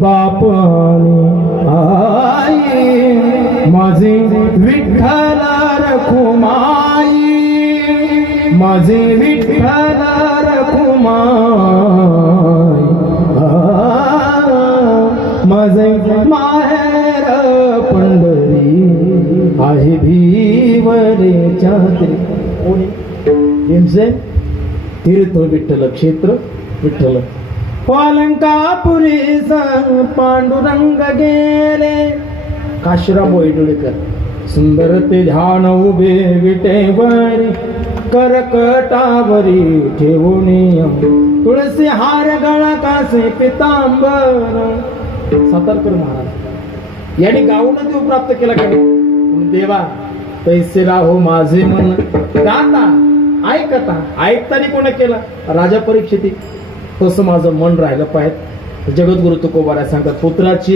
बाप आई माझे विठ्ठल रखुमाई माझे विठ्ठल रखुमाई माझे माहेर पंढरी आहे भीवरेच्या कोणी? तीर्थ विठ्ठल क्षेत्र विठ्ठल. पालंकापुरी सांग पांडुरंग गेले. काशिरा वैडुळेकर सुंदर ते ध्यान उभे विटेवरी करकटावरी ठेवून तुळसी हार गळा कासे पितांबर. सातारकर महाराज यांनी गाऊन देव प्राप्त केला का देवा पैसे राहो माझे मन. गाता ऐकता ऐकताना कोण केला? राजा परीक्षिती. तसं माझं मन राहिलं पाहिजे. जगद्गुरु तुकोबारा सांगतात पुत्राची